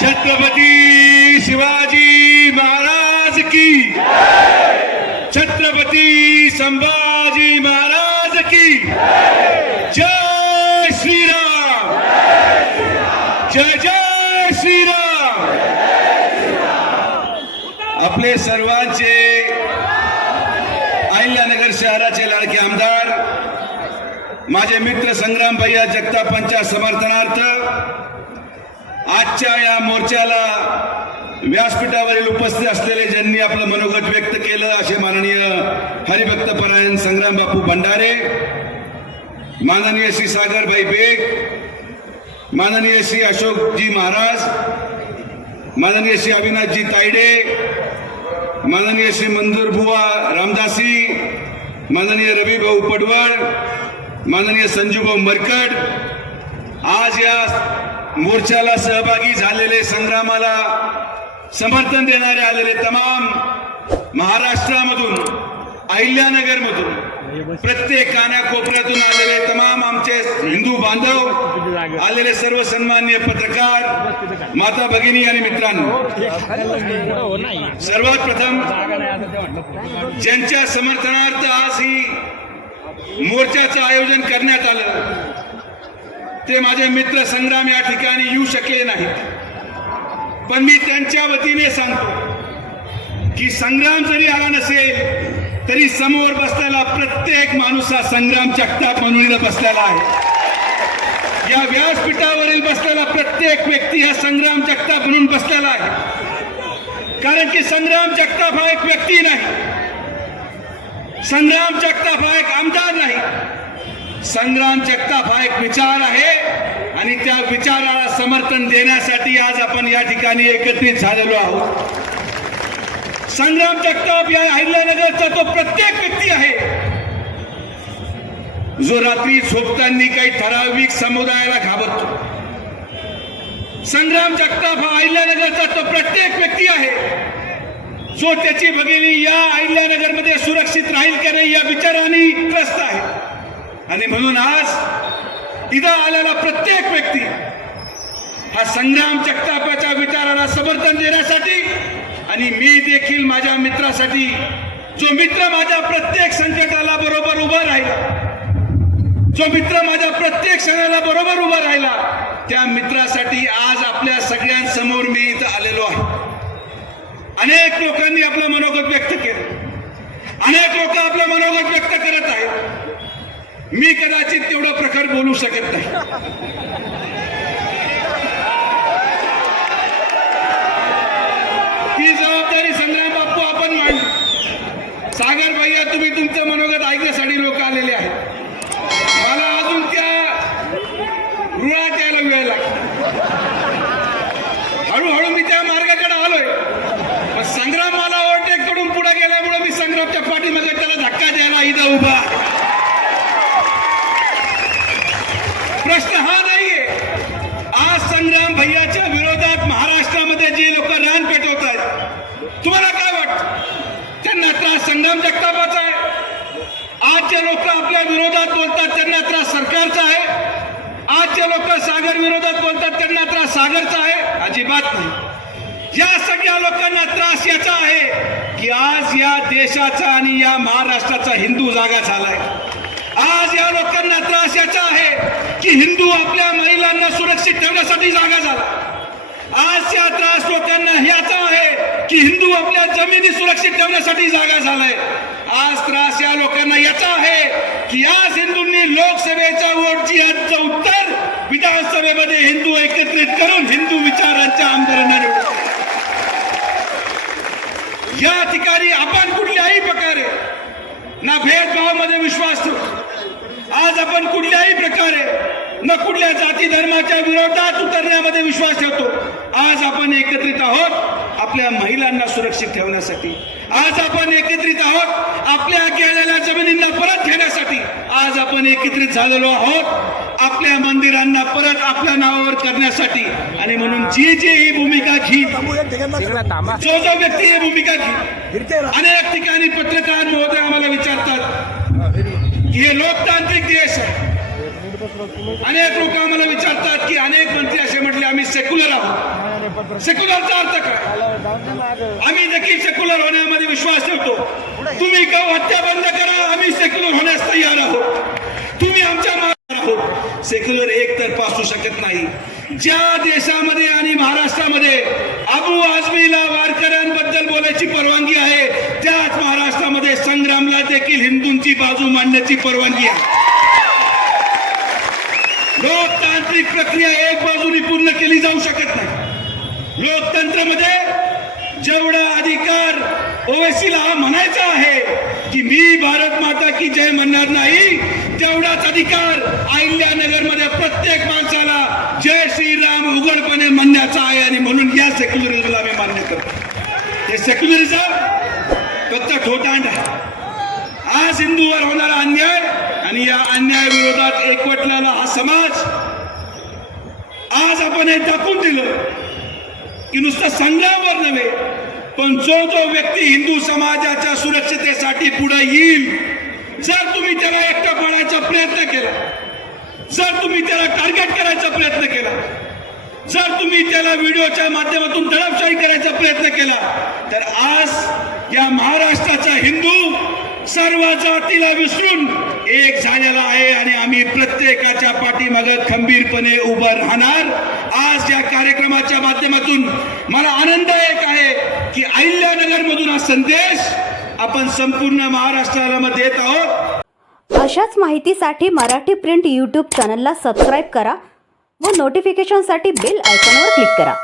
छत्रपती शिवाजी महाराज की छत्रपती संभाजी महाराज की जय। श्रीराम। जय जय श्रीराम। आपले सर्वांचे अहिल्यानगर शहराचे लाडके आमदार माझे मित्र संग्राम भैया जगतापांच्या समर्थनार्थ आजच्या या मोर्चाला व्यासपीठावरील उपस्थित असलेले ज्यांनी आपलं मनोगत व्यक्त केलं असे माननीय हरिभक्त परायण संग्राम बापू भंडारे माननीय श्री सागरभाई बेग माननीय श्री अशोकजी महाराज माननीय श्री अविनाशजी तायडे माननीय श्री मंजूर बुवा रामदासी माननीय रवी भाऊ पडवळ माननीय संजूभाऊ मरकड आज या मोर्चाला सहभागी झालेले संग्रामाला समर्थन देणारे आलेले तमाम महाराष्ट्रामधून अहिल्यानगरमधून प्रत्येक कानाकोपऱ्यातून आलेले तमाम आमचे हिंदू बांधव आलेले सर्व सन्मान्य पत्रकार माता भगिनी आणि मित्रांनो. सर्वात प्रथम ज्यांच्या समर्थनार्थ आज ही मोर्चाचं आयोजन करण्यात आलं ते माझे मित्र संग्राम या ठिकाणी येऊ शकले नाहीत. पण मी त्यांच्या वतीने सांगतो की संग्राम जरी आला नसेल तरी समोर बसलेला प्रत्येक माणूस हा संग्राम जगताप म्हणून इथं बसलेला आहे. या व्यासपीठावरील बसलेला प्रत्येक व्यक्ती हा संग्राम जगताप म्हणून बसलेला आहे. कारण की संग्राम जगताप हा एक व्यक्ती नाही. संग्राम जगताप हा एक आमदार नाही. संग्राम जगताप हा एक विचार आहे आणि त्या विचाराला समर्थन देण्यासाठी आज आपण या ठिकाणी एकत्रित झालेलो आहोत. संग्राम जगताप या अहिल्यानगरचा तो प्रत्येक व्यक्ती आहे. जो रात्री झोपताना काही ठराविक समुदायाला घाबरतो. संग्राम जगताप हा अहिल्यानगरचा तो प्रत्येक व्यक्ती आहे. जो त्याची भगिनी या अहिल्यानगरमध्ये सुरक्षित राहील की नाही या विचाराने त्रस्त आहे. आणि म्हणून आज इथं आलेला प्रत्येक व्यक्ती हा संग्राम जगतापाच्या विचाराला समर्थन देण्यासाठी आणि मी देखील माझ्या मित्रासाठी जो मित्र माझ्या प्रत्येक संकटाला बरोबर उभा राहिला जो मित्र माझ्या प्रत्येक क्षणाला बरोबर उभा राहिला त्या मित्रासाठी आज आपल्या सगळ्यांसमोर मी इथं आलेलो आहे. अनेक लोकांनी आपलं मनोगत व्यक्त केलं. अनेक लोक आपलं मनोगत व्यक्त करत आहेत. मी कदाचित तेवढं प्रखर बोलू शकत नाही. ही जबाबदारी संग्राम बाप्पू आपण मांडली. सागर भैया तुम्ही तुमचं मनोगत ऐकण्यासाठी लोक आलेले आहेत. मला अजून त्या रुळात यायला वेळ लागला हळूहळू मी त्या मार्गाकडे आलोय. पण संग्राम मला ओव्हरटेक करून पुढे गेल्यामुळे मी संग्रामच्या पाठीमध्ये त्याला धक्का द्यायला इथं उभा प्रश्न हा नाहीये. आज संग्राम भैयाच्या विरोधात महाराष्ट्रामध्ये जे लोक रान पेटवत आहेत तुम्हाला काय वाटत? त्यांना त्रास संग्राम जगतापाचा आहे. आज जे लोक आपल्या विरोधात बोलतात त्यांना त्रास सरकारचा आहे. आज जे लोक सागर विरोधात बोलतात त्यांना त्रास सागरचा आहे. अजिबात नाही. या सगळ्या लोकांना त्रास याचा आहे की आज या देशाचा आणि या महाराष्ट्राचा हिंदू जागा झालाय. आज या लोकांना त्रास याचा आहे की हिंदू आपल्या महिलांना सुरक्षित ठेवण्यासाठी जागा झाला. आजच्या त्रास लोकांना याचा आहे की हिंदू आपल्या जमिनी सुरक्षित ठेवण्यासाठी जागा झालाय. आज त्रास या लोकांना याचा आहे की आज हिंदूंनी लोकसभेच्या वोटची आजचं उत्तर विधानसभेमध्ये हिंदू एकत्रित करून हिंदू विचारांच्या आमदारांना या ठिकाणी आपण कुठल्याही प्रकारे ना भेदभावामध्ये विश्वास ठेवतो आज आपण कुठल्याही प्रकारे न कुठल्या जाती धर्माच्या विरोधात उतरण्यामध्ये विश्वास ठेवतो. आज आपण एकत्रित आहोत आपल्या महिलांना सुरक्षित ठेवण्यासाठी. आज आपण एकत्रित आहोत आपल्या गेलेल्या जमिनींना परत घेण्यासाठी. आज आपण एकत्रित झालेलो आहोत आपल्या मंदिरांना परत आपल्या नावावर करण्यासाठी. आणि म्हणून जी जी ही भूमिका घेत जो जो व्यक्ती ही भूमिका घेत अनेक ठिकाणी पत्रकार महोदय आम्हाला विचारतात की हे लोकतांत्रिक देश आहे. अनेक लोक आम्हाला विचारतात की अनेक मंत्री असे म्हटले आम्ही सेक्युलर आहोत. सेक्युलरचा अर्थ काय? आम्ही देखील सेक्युलर होण्यामध्ये विश्वास ठेवतो. तुम्ही गौ हत्या बंद करा आम्ही सेक्युलर होण्यास तयार आहोत. तुम्ही आमच्या मागे आहोत सेक्युलर एक तर असू शकत नाही. ज्या देशामध्ये आणि महाराष्ट्रामध्ये अबू आझमीला वारकऱ्यांबद्दल बोलायची परवानगी आहे त्याच महाराष्ट्रामध्ये संग्रामला देखील हिंदूंची बाजू मांडण्याची परवानगी आहे. लोकतांत्रिक प्रक्रिया एक बाजूनी पूर्ण केली जाऊ शकत नाही. लोकतंत्रामध्ये जेवढा अधिकार ओवेसीला हा म्हणायचा आहे की मी भारत माता की जय म्हणणार नाही तेवढाच अधिकार अहिल्यानगरमध्ये प्रत्येक माणसाला जय श्रीराम उघडपणे म्हणण्याचा आहे आणि म्हणून या सेक्युलरिझमला मी मान्य करतो. हे सेक्युलरिझम फक्त ठोटांड आहे. आज हिंदूवर होणारा अन्याय आणि या अन्याय विरोधात एकवटलेला हा समाज आज आपण हे दाखवून दिलं की नुसतं संघावर नव्हे पण जो जो व्यक्ती हिंदू समाजाच्या सुरक्षितेसाठी पुढे येईल. जर तुम्ही त्याला एकटा पाडायचा प्रयत्न केला जर तुम्ही त्याला टार्गेट करायचा प्रयत्न केला जर तुम्ही त्याला व्हिडिओच्या माध्यमातून दडपशाही करायचा प्रयत्न केला तर आज या महाराष्ट्राचा हिंदू सर्व जातीला विसरून एक झालेला आहे आणि आम्ही प्रत्येकाच्या पाठीमाग खंबीरपणे उभं राहणार. आज या कार्यक्रमाच्या माध्यमातून मला आनंद एक आहे की अहिल्यानगर मधून हा संदेश आपण संपूर्ण महाराष्ट्राला मध्ये देत आहोत. अशाच माहितीसाठी मराठी प्रिंट यूट्यूब चॅनलला सबस्क्राईब करा व नोटिफिकेशनसाठी बेल आयकॉनवर क्लिक करा.